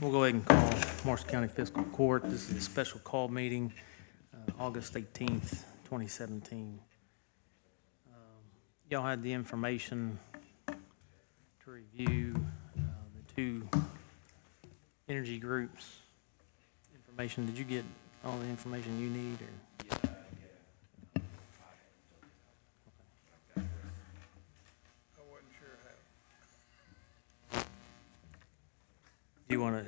We'll go ahead and call Marshall County Fiscal Court. This is a special call meeting, August 18th, 2017. Y'all had the information to review the two energy groups. Information, did you get all the information you need? Or? I wasn't sure how. Do you want to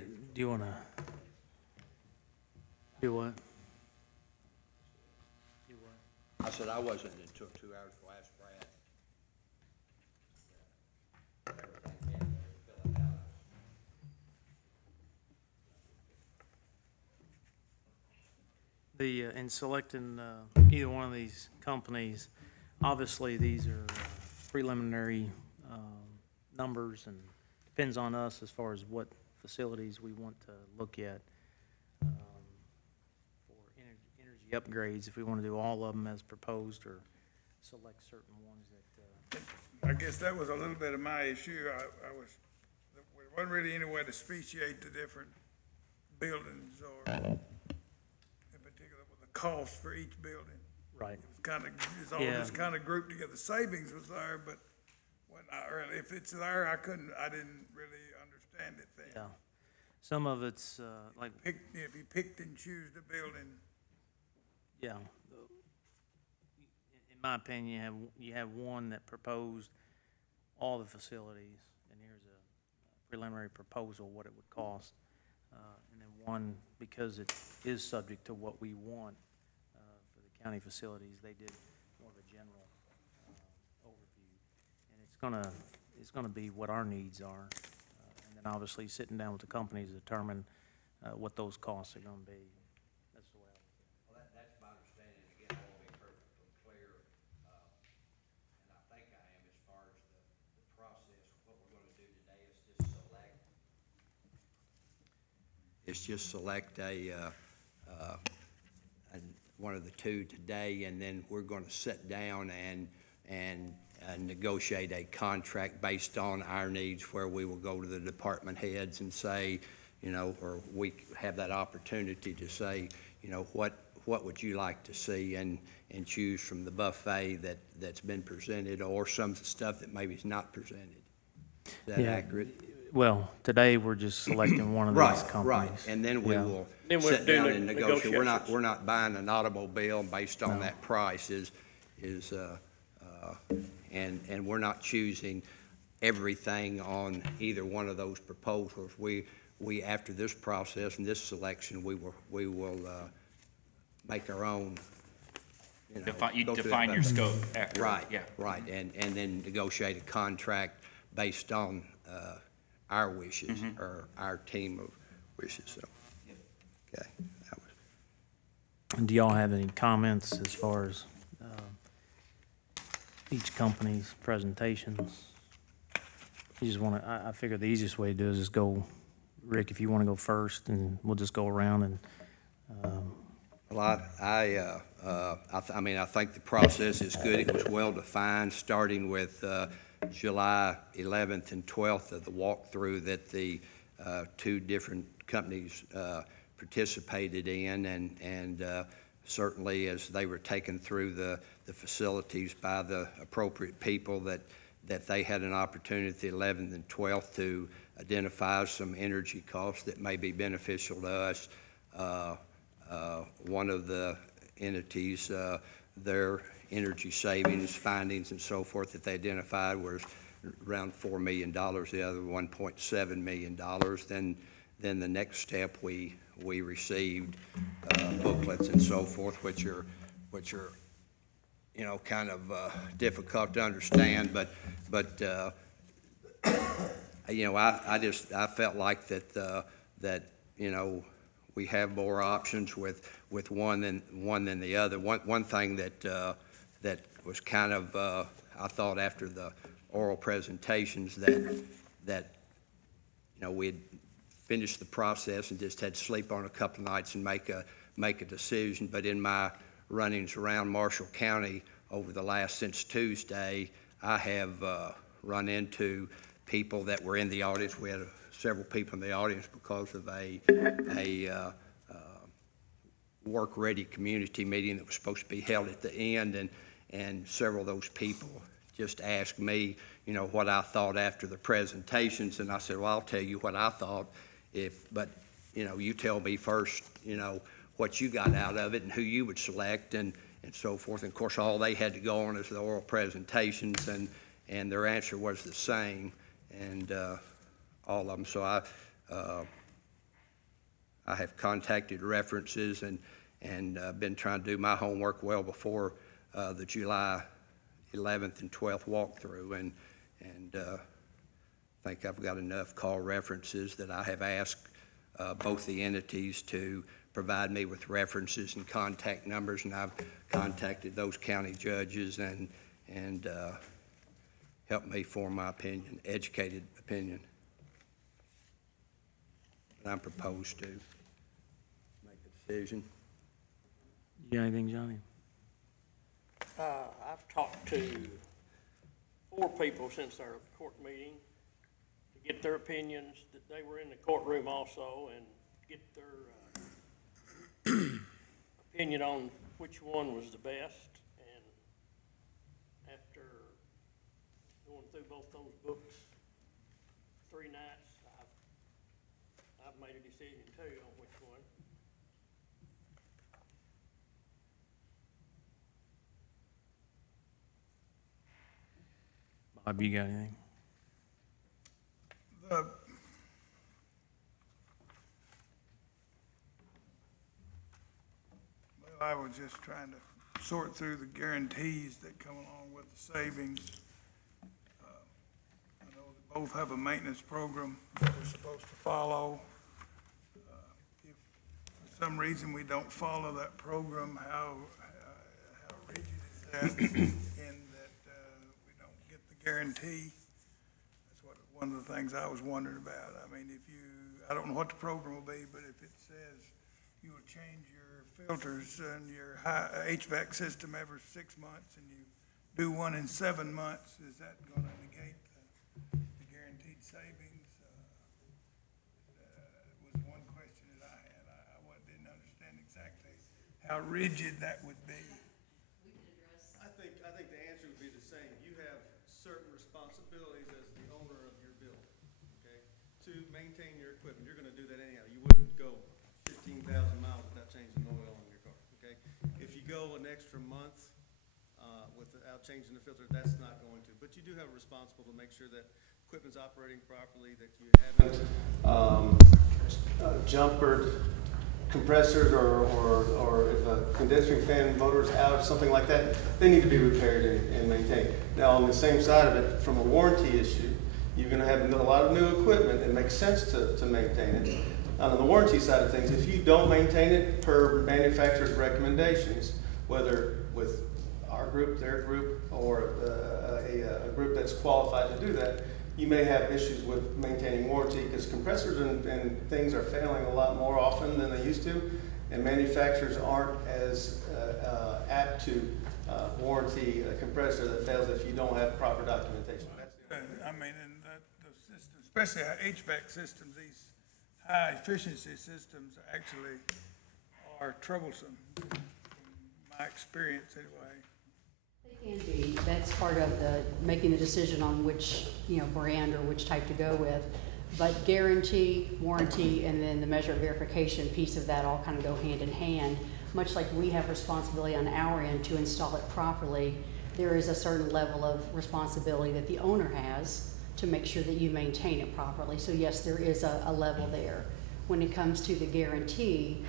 do what? I said I wasn't until 2 hours ago. I asked Brad. In selecting either one of these companies, obviously these are preliminary numbers, and depends on us as far as what facilities we want to look at for energy upgrades, if we want to do all of them as proposed or select certain ones that I guess that was a little bit of my issue. There wasn't really any way to speciate the different buildings or in particular with the cost for each building. right. It's all just kind of grouped together. Savings was there, but if it's there, I didn't really understand it then. Yeah, some of it's like If you picked and choose the building, yeah. In my opinion, you have one that proposed all the facilities, and here's a preliminary proposal what it would cost, and then one, because it is subject to what we want for the county facilities, they did more of a general overview, and it's gonna be what our needs are, and then obviously sitting down with the companies to determine what those costs are gonna be. That's the way I look at it. Well, that's my understanding. Again, I want to be perfectly clear, and I think I am as far as the process. What we're going to do today is just select one of the two today, and then we're going to sit down and negotiate a contract based on our needs, where we will go to the department heads and say, or we have that opportunity to say, what would you like to see, and choose from the buffet that's been presented, or some stuff that maybe is not presented. Is that accurate? Well, today we're just selecting one of these companies. Right, and then we will sit down and negotiate. We're not buying an automobile based on that price, and we're not choosing everything on either one of those proposals. We after this process and this selection, we will make our own. Define your scope after. Right, yeah. right, and then negotiate a contract based on our wishes, or our team of wishes. So, okay. Do y'all have any comments as far as each company's presentations? You just want to, I figure the easiest way to do is just go, Rick, if you want to go first, and we'll just go around and. Well, I mean, I think the process is good. It was well defined, starting with July 11th and 12th of the walkthrough that the two different companies participated in, and certainly as they were taken through the facilities by the appropriate people, that they had an opportunity 11th and 12th to identify some energy costs that may be beneficial to us. One of the entities, their energy savings findings and so forth that they identified was around $4 million, the other $1.7 million. Then the next step, we received booklets and so forth, which are kind of difficult to understand, but I felt like that we have more options with one than the other. One thing that was kind of I thought after the oral presentations that we had finished the process and just had to sleep on a couple of nights and make a decision. But in my runnings around Marshall County over the since Tuesday, I have run into people that were in the audience. We had several people in the audience because of a work-ready community meeting that was supposed to be held at the end, and several of those people just asked me, you know, what I thought after the presentations, and I said, well, I'll tell you what I thought, but, you know, you tell me first, you know, what you got out of it and who you would select and so forth. And of course, all they had to go on is the oral presentations, and their answer was the same, and all of them. So I have contacted references and been trying to do my homework well before the July 11th and 12th walkthrough, and I think I've got enough call references that I have asked both the entities to provide me with references and contact numbers, and I've contacted those county judges and helped me form my opinion, educated opinion. And I'm proposed to make a decision. You got anything, Johnny? I've talked to 4 people since our court meeting to get their opinions, that they were in the courtroom also, and get their opinion on which one was the best. And after going through both those books 3 nights, I've made a decision too on which one. Bob, you got anything? I was just trying to sort through the guarantees that come along with the savings. I know they both have a maintenance program that we're supposed to follow. If for some reason we don't follow that program, how rigid is that in that we don't get the guarantee? That's one of the things I was wondering about. I mean, I don't know what the program will be, but if it says you will change your filters and your HVAC system every 6 months, and you do one in 7 months, is that going to negate the guaranteed savings? Was one question that I had. I didn't understand exactly how rigid that would be. I think the answer would be the same. You have certain responsibilities as the owner of your building, okay, to maintain your equipment. You're going to do that anyhow. You wouldn't go 15,000 miles without changing oil on your car, okay? If you go an extra month without changing the filter, that's not going to. But you do have a responsible to make sure that equipment's operating properly, that you haven't jumpered compressors or if a condensing fan motor's out, something like that, they need to be repaired and maintained. Now, on the same side of it, from a warranty issue, you're going to have a lot of new equipment. It makes sense to maintain it. On the warranty side of things, if you don't maintain it per manufacturer's recommendations, whether with our group, their group, or a group that's qualified to do that, you may have issues with maintaining warranty because compressors and things are failing a lot more often than they used to, and manufacturers aren't as apt to warranty a compressor that fails if you don't have proper documentation. I mean, and the system, especially our HVAC systems, these high efficiency systems actually are troublesome, from my experience anyway. They can be. That's part of the making the decision on which, brand or which type to go with. But guarantee, warranty, and then the measure of verification piece of that all kind of go hand in hand. Much like we have responsibility on our end to install it properly, there is a certain level of responsibility that the owner has to make sure that you maintain it properly. So yes, there is a level there. When it comes to the guarantee,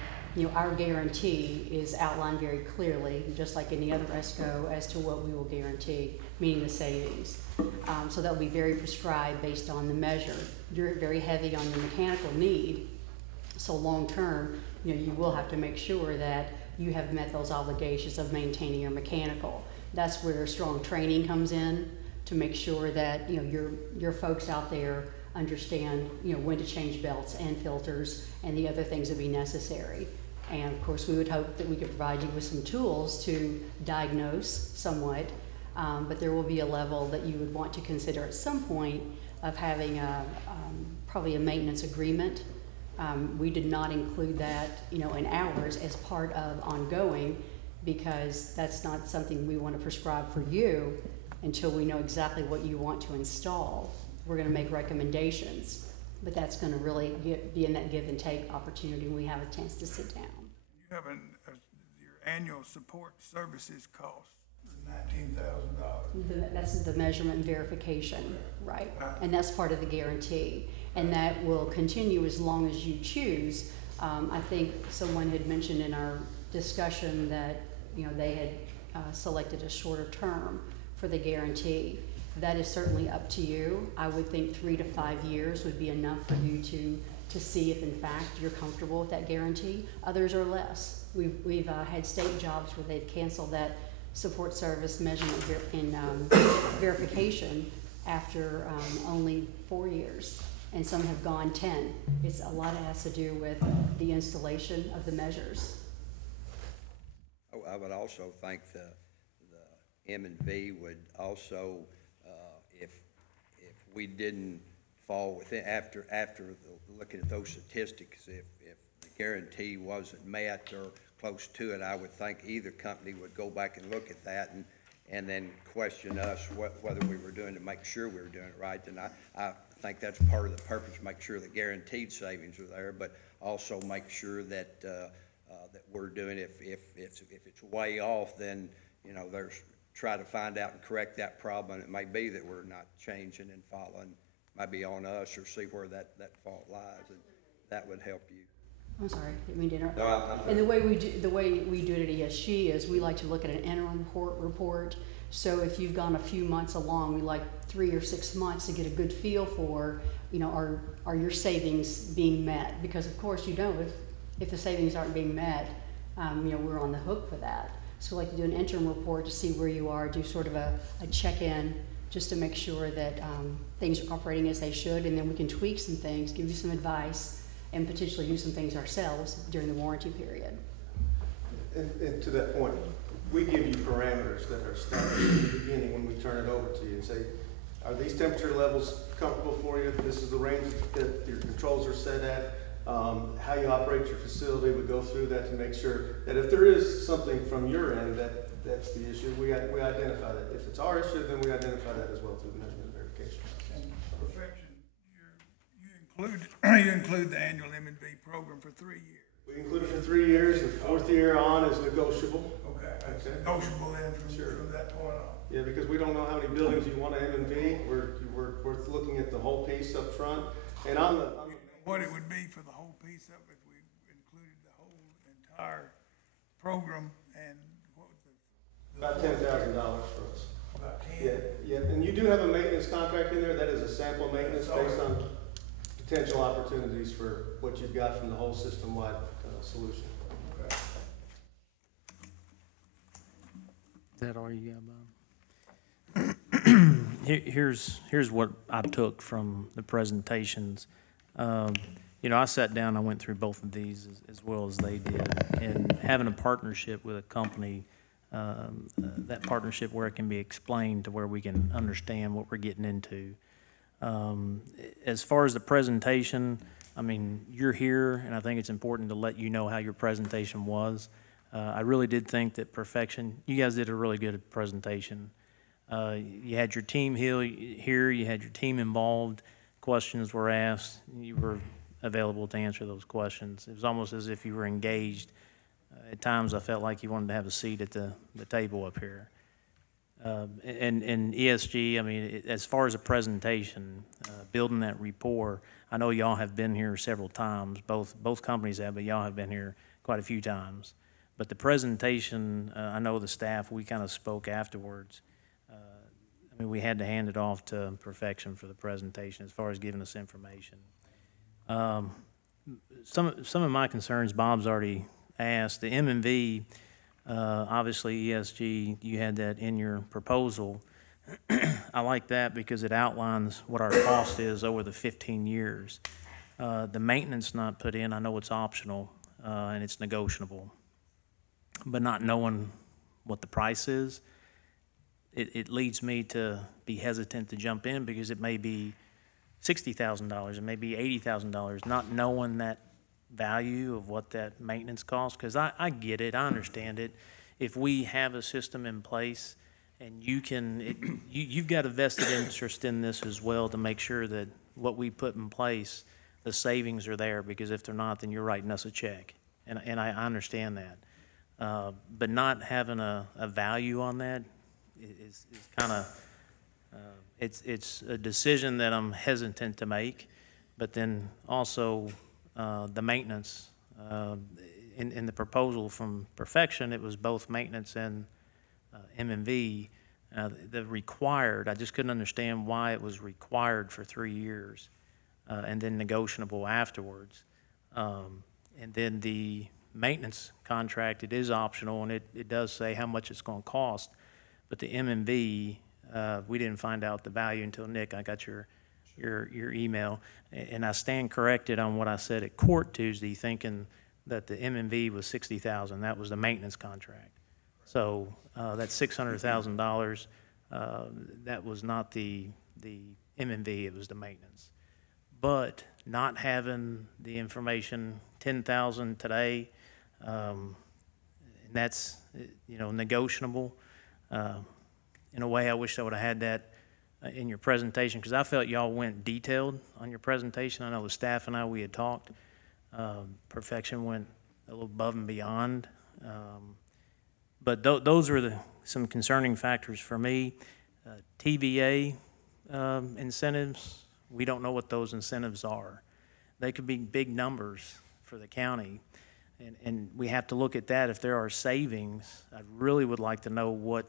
our guarantee is outlined very clearly, just like any other ESCO, as to what we will guarantee, meaning the savings. So that will be very prescribed based on the measure. You're very heavy on the mechanical need, so long term, you will have to make sure that you have met those obligations of maintaining your mechanical. That's where strong training comes in, to make sure that your folks out there understand when to change belts and filters and the other things that be necessary. And of course, we would hope that we could provide you with some tools to diagnose somewhat, but there will be a level that you would want to consider at some point of having a probably a maintenance agreement. We did not include that, in ours as part of ongoing, because that's not something we want to prescribe for you until we know exactly what you want to install. We're going to make recommendations, but that's going to really be in that give and take opportunity when we have a chance to sit down. You have your annual support services cost, $19,000. That's the measurement and verification, right? And that's part of the guarantee. And that will continue as long as you choose. I think someone had mentioned in our discussion that, they had selected a shorter term for the guarantee. That is certainly up to you. I would think 3 to 5 years would be enough for you to see if in fact you're comfortable with that guarantee. Others are less. We've had state jobs where they've canceled that support service measurement and verification after only 4 years, and some have gone 10. It's a lot has to do with the installation of the measures. I would also think the M&V would also, if we didn't fall within, after looking at those statistics, if the guarantee wasn't met or close to it, I would think either company would go back and look at that and then question us whether we were doing to make sure we were doing it right. And I think that's part of the purpose, make sure the guaranteed savings are there, but also make sure that that we're doing it. If it's way off, then there's try to find out and correct that problem. It may be that we're not changing and following, might be on us, or see where that fault lies, and that would help you. I'm sorry, didn't mean to interrupt. No, I'm and the way we do it at ESG is we like to look at an interim report. So if you've gone a few months along, we like 3 or 6 months to get a good feel for, are your savings being met? Because of course, if the savings aren't being met, we're on the hook for that. So we like to do an interim report to see where you are, do sort of a check-in, just to make sure that things are operating as they should, and then we can tweak some things, give you some advice, and potentially do some things ourselves during the warranty period. And to that point, we give you parameters that are established at the beginning when we turn it over to you and say, are these temperature levels comfortable for you? This is the range that your controls are set at. How you operate your facility, we go through that to make sure that if there is something from your end that's the issue, we identify that. If it's our issue, then we identify that as well through measurement and verification. And perfection, you include the annual M&V program for 3 years. We include it for 3 years. The 4th year on is negotiable. Okay, that's negotiable then from that point on. Yeah, because we don't know how many buildings you want to M&V. We're looking at the whole piece up front. And what it would be for the whole piece of it, we included the whole entire program, and what was about $10,000 for us. About 10? Yeah, and you do have a maintenance contract in there. That is a sample maintenance based on potential opportunities for what you've got from the whole system-wide solution. Okay. Is that all you got, Bob? Here's what I took from the presentations. I sat down, I went through both of these as well as they did, and having a partnership with a company, that partnership where it can be explained to where we can understand what we're getting into. As far as the presentation, you're here, and I think it's important to let you know how your presentation was. I really did think that perfection, you guys did a really good presentation. You had your team here, you had your team involved, questions were asked, you were available to answer those questions. It was almost as if you were engaged. At times I felt like you wanted to have a seat at the table up here. And ESG, as far as a presentation, building that rapport, I know y'all have been here several times, both companies have, but y'all have been here quite a few times. But the presentation, I know the staff, we kind of spoke afterwards. We had to hand it off to perfection for the presentation as far as giving us information. Some of my concerns Bob's already asked. The M&V, obviously ESG, you had that in your proposal. I like that because it outlines what our cost is over the 15 years. The maintenance not put in, I know it's optional and it's negotiable, but not knowing what the price is, it leads me to be hesitant to jump in because it may be $60,000 and maybe $80,000, not knowing that value of what that maintenance costs, because I get it, I understand it. If we have a system in place and you've got a vested interest in this as well to make sure that what we put in place, the savings are there, because if they're not, then you're writing us a check. And I understand that. But not having a value on that is kind of, it's a decision that I'm hesitant to make. But then also, the maintenance, in the proposal from Perfection, it was both maintenance and M&V. The required, I just couldn't understand why it was required for 3 years, and then negotiable afterwards. And then the maintenance contract, it is optional, and it does say how much it's gonna cost. But the M&V, we didn't find out the value until, Nick, I got your email. And I stand corrected on what I said at court Tuesday, thinking that the M&V was $60,000. That was the maintenance contract. So that's $600,000. That was not the M&V, it was the maintenance. But not having the information, 10,000 today, and that's, negotiable. In a way, I wish I would have had that in your presentation, because I felt y'all went detailed on your presentation. I know the staff and we had talked. Perfection went a little above and beyond. But those were some concerning factors for me. TVA incentives, we don't know what those incentives are. They could be big numbers for the county, and we have to look at that. If there are savings, I really would like to know what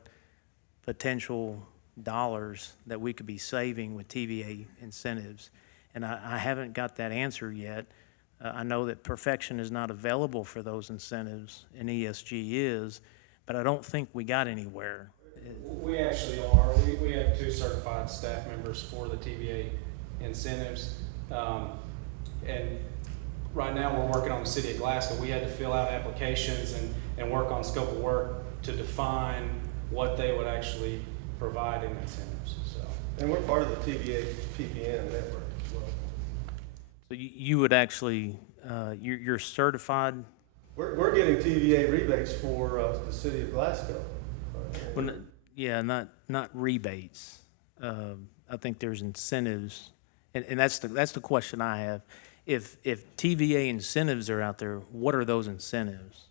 potential dollars that we could be saving with TVA incentives. And I haven't got that answer yet. I know that Perfection is not available for those incentives, and ESG is, but I don't think we got anywhere. We actually are. We have 2 certified staff members for the TVA incentives. And right now we're working on the city of Glasgow. We had to fill out applications and work on scope of work to define what they would actually provide in incentives. So. And we're part of the TVA PPN network as well. So you would actually, you're certified? We're getting TVA rebates for the city of Glasgow. Well, yeah, not rebates. I think there's incentives, and that's the question I have. If TVA incentives are out there, what are those incentives?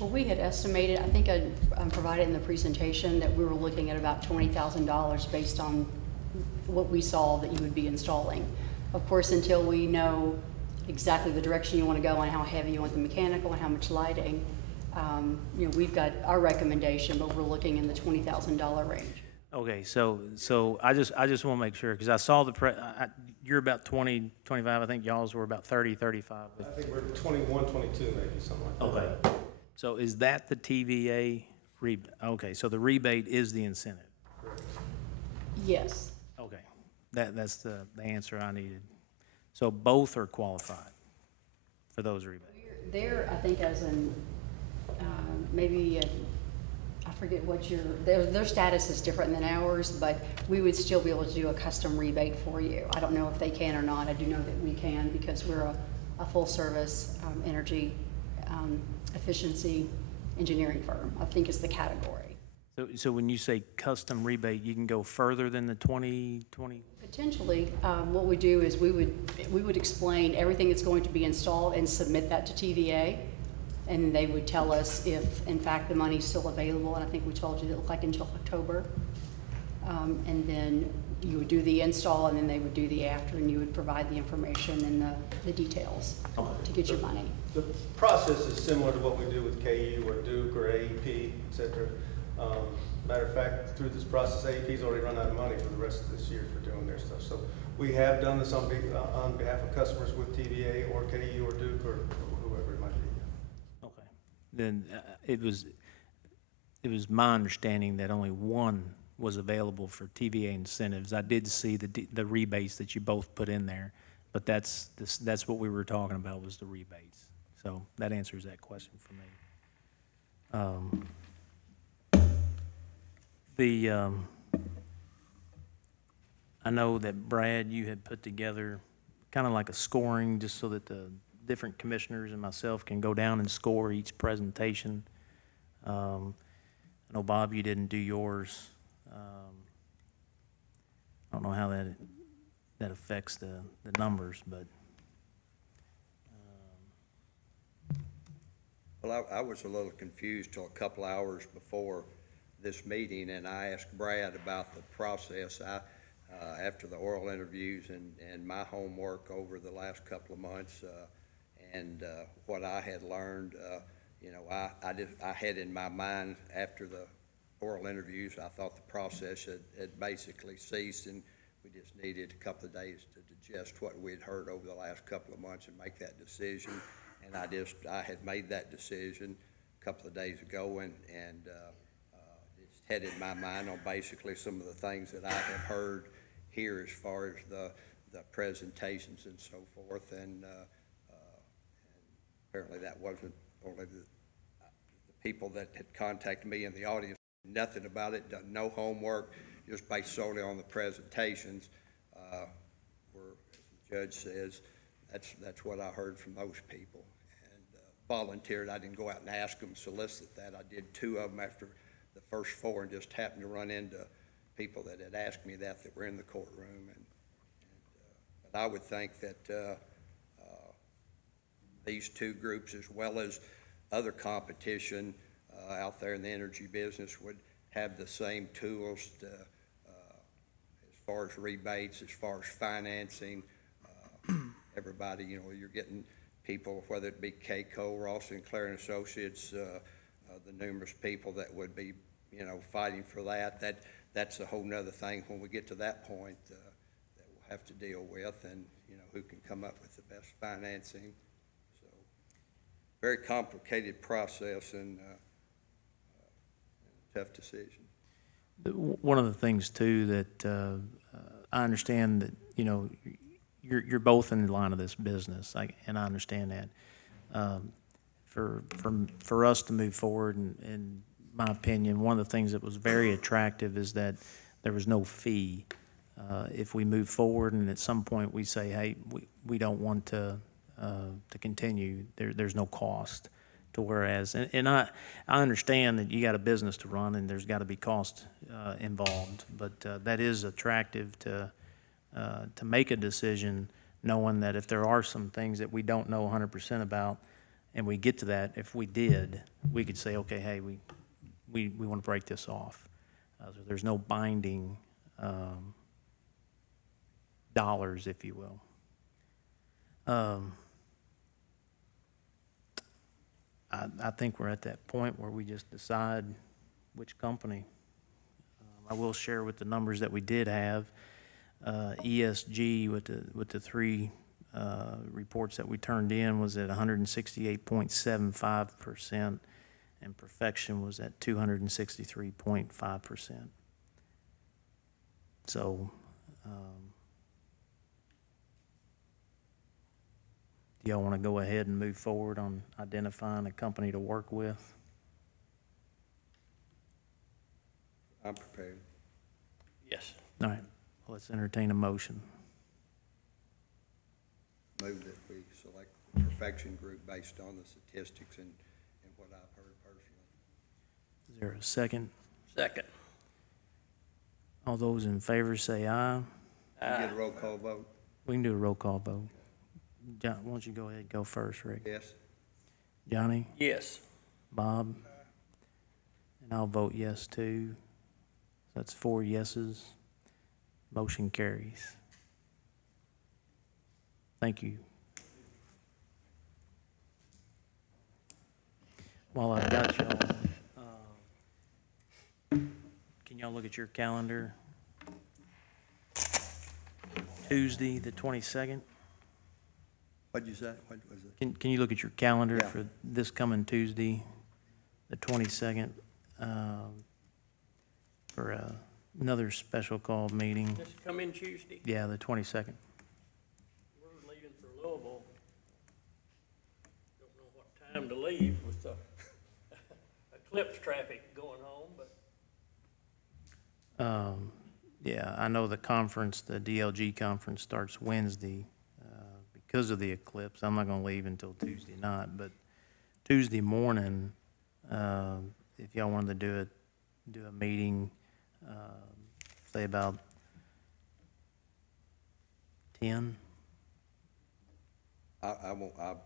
Well, we had estimated, I think I provided in the presentation, that we were looking at about $20,000 based on what we saw that you would be installing. Of course, until we know exactly the direction you want to go and how heavy you want the mechanical and how much lighting, we've got our recommendation, but we're looking in the $20,000 range. Okay, so I just want to make sure, because I saw you're about 20, 25, I think y'all's were about 30, 35. I think we're 21, 22 maybe, something like that. Okay, so is that the TVA rebate? Okay, so the rebate is the incentive? Yes. Okay, that's the answer I needed. So both are qualified for those rebates? They're, I think, as in, maybe, I forget what their status is different than ours, but we would still be able to do a custom rebate for you. I don't know if they can or not. I do know that we can, because we're a full-service energy efficiency engineering firm, I think is the category. So when you say custom rebate, you can go further than the 20? Potentially, what we do is we would explain everything that's going to be installed and submit that to TVA, and they would tell us if, in fact, the money's still available, and I think we told you that it looked like until October. And then you would do the install, and then they would do the after, and you would provide the information and the details to get your money. The process is similar to what we do with KU or Duke or AEP, et cetera. Matter of fact, through this process, AEP's already run out of money for the rest of this year for doing their stuff. So we have done this on behalf of customers with TVA or KU or Duke or whoever it might be. Okay. Then it was my understanding that only one was available for TVA incentives. I did see the rebates that you both put in there, but that's what we were talking about, was the rebates. So that answers that question for me. I know that Brad, you had put together kind of like a scoring, just so that the different commissioners and myself can go down and score each presentation. I know, Bob, you didn't do yours. I don't know how that affects the numbers, but. Well, I was a little confused till a couple hours before this meeting, and I asked Brad about the process. After the oral interviews and my homework over the last couple of months, and what I had learned, I had in my mind after the oral interviews, I thought the process had basically ceased, and we just needed a couple of days to digest what we'd heard over the last couple of months and make that decision. And I had made that decision a couple of days ago, and it's had in my mind on basically some of the things that I have heard here as far as the presentations and so forth, and apparently that wasn't only the people that had contacted me in the audience, nothing about it, done no homework, just based solely on the presentations, where, as the judge says, that's what I heard from those people, and volunteered. I didn't go out and ask them, solicit that. I did 2 of them after the first 4, and just happened to run into people that had asked me that were in the courtroom, but I would think that these 2 groups, as well as other competition out there in the energy business, would have the same tools to, as far as rebates, as far as financing. Everybody, you're getting people, whether it be Keiko, Ross Sinclair and Associates, the numerous people that would be, fighting for that. That's a whole nother thing when we get to that point that we'll have to deal with, and who can come up with the best financing. So, very complicated process and tough decision. One of the things too that I understand that you're both in the line of this business, and I understand that. For us to move forward, in my opinion, one of the things that was very attractive is that there was no fee. If we move forward and at some point we say, hey, we don't want to continue, there's no cost. To whereas, and I understand that you got a business to run and there's got to be cost involved, but that is attractive to make a decision knowing that if there are some things that we don't know 100% about, and we get to that, if we did, we could say, okay, hey, we want to break this off. So there's no binding dollars, if you will. I think we're at that point where we just decide which company. I will share with the numbers that we did have. ESG with the 3 reports that we turned in was at 168.75%, and Perfection was at 263.5%. So, do y'all want to go ahead and move forward on identifying a company to work with? I'm prepared. Yes. All right, well, let's entertain a motion. Move that we select the Perfection Group based on the statistics and what I've heard personally. Is there a second? Second. All those in favor say aye. You get a roll call vote? We can do a roll call vote. John, why don't you go ahead and go first, Rick? Yes. Johnny? Yes. Bob? And I'll vote yes too. That's 4 yeses. Motion carries. Thank you. While I've got y'all, can y'all look at your calendar? Tuesday, the 22nd? What'd you say? What was it? Can you look at your calendar Yeah. for this coming Tuesday, the 22nd, for another special call meeting? This coming Tuesday, Yeah, the 22nd. we're leaving for Louisville. Don't know what time to leave with the eclipse traffic going on, but Yeah, I know the conference, the DLG conference starts Wednesday. Because of the eclipse, I'm not gonna leave until Tuesday night, but Tuesday morning, if y'all wanted to do a meeting, say about 10. I'm gonna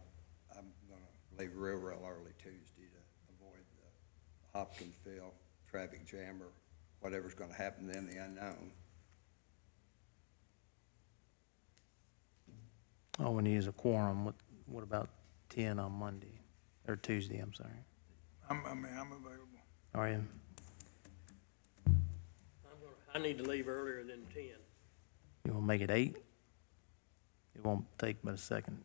leave real early Tuesday to avoid the Hopkinsville traffic jam or whatever's gonna happen then, the unknown. All we need is a quorum. What about 10 on Monday, or Tuesday, I'm sorry. I'm available. Are you? I need to leave earlier than 10. You wanna make it 8? It won't take but a second.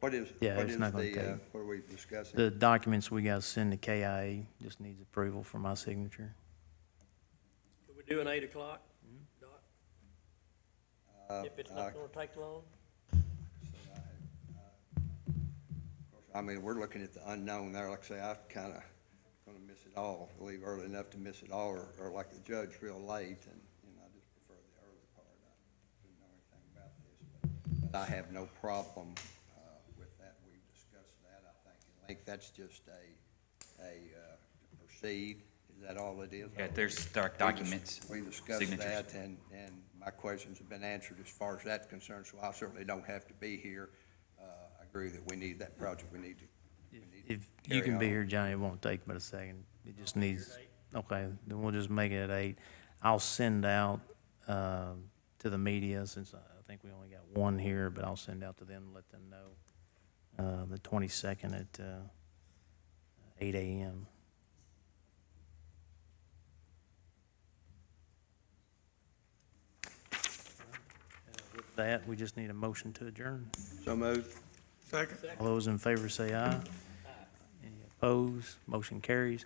What is, Yeah, what it's is not gonna the, take. what are we discussing? The documents we gotta send to KIA just needs approval for my signature. Could we do an 8 o'clock, Doc? If it's not I- gonna take long? I mean, we're looking at the unknown there. Like I say, I'm kinda gonna miss it all, leave early enough to miss it all, or like the judge real late, and, I just prefer the early part. I didn't know anything about this, but I have no problem, with that. We've discussed that, I think that's just to proceed. Is that all it is? Yeah, there's dark documents, We discussed signatures. that, and my questions have been answered as far as that's concerned, so I certainly don't have to be here. I agree that we need that project, we need to If you carry can be on. here, Johnny, it won't take but a second. It just needs, okay, then we'll just make it at 8. I'll send out, to the media, since I think we only got one here, but I'll send out to them, let them know, the 22nd at, 8 a.m. With that, we just need a motion to adjourn. So moved. Second. All those in favor say aye. Any opposed? Motion carries.